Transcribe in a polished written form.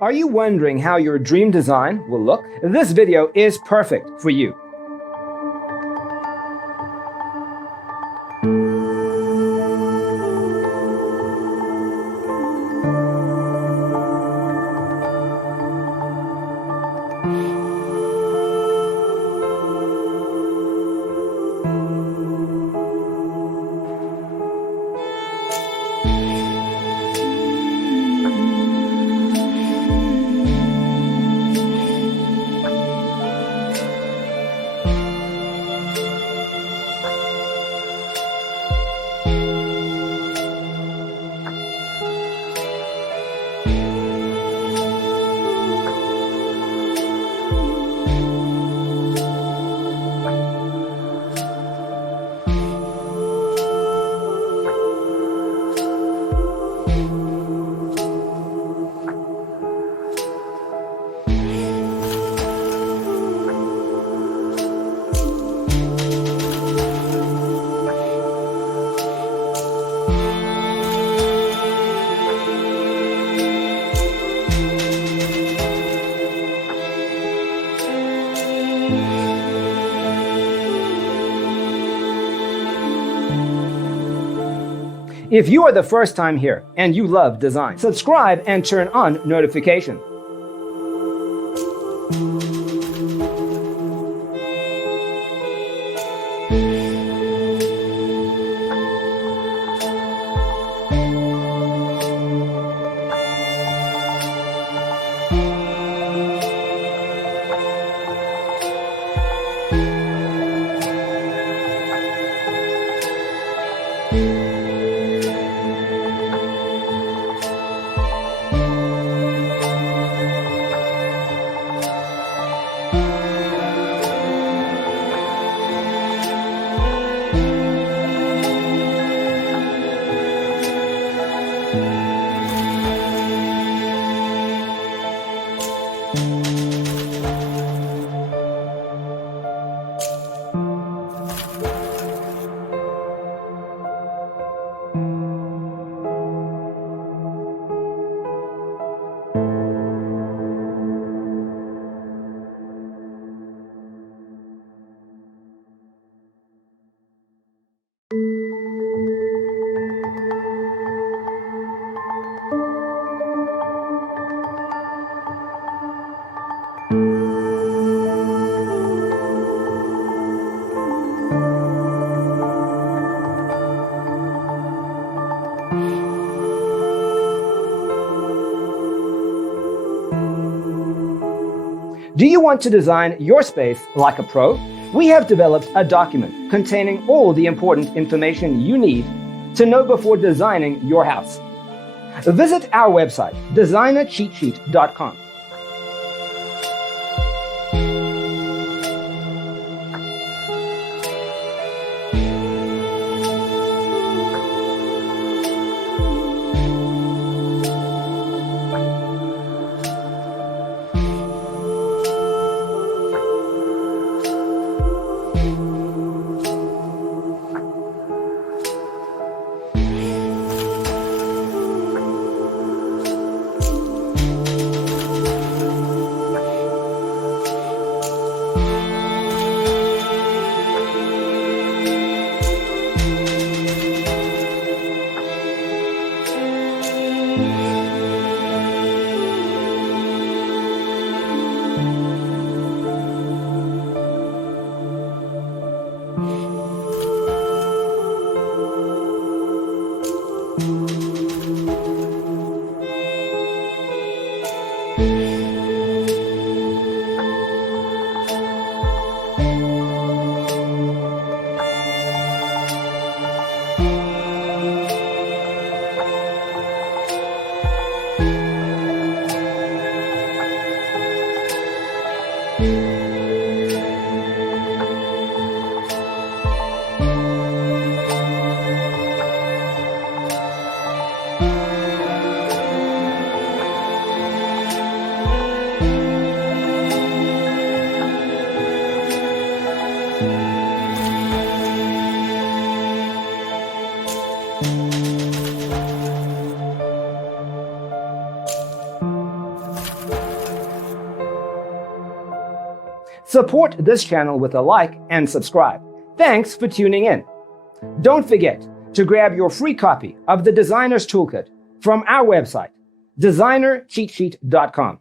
Are you wondering how your dream design will look? This video is perfect for you. If you are the first time here and you love design, subscribe and turn on notifications. Do you want to design your space like a pro? We have developed a document containing all the important information you need to know before designing your house. Visit our website, designercheatsheet.com. Support this channel with a like and subscribe. Thanks for tuning in. Don't forget to grab your free copy of the Designer's Toolkit from our website, designercheatsheet.com.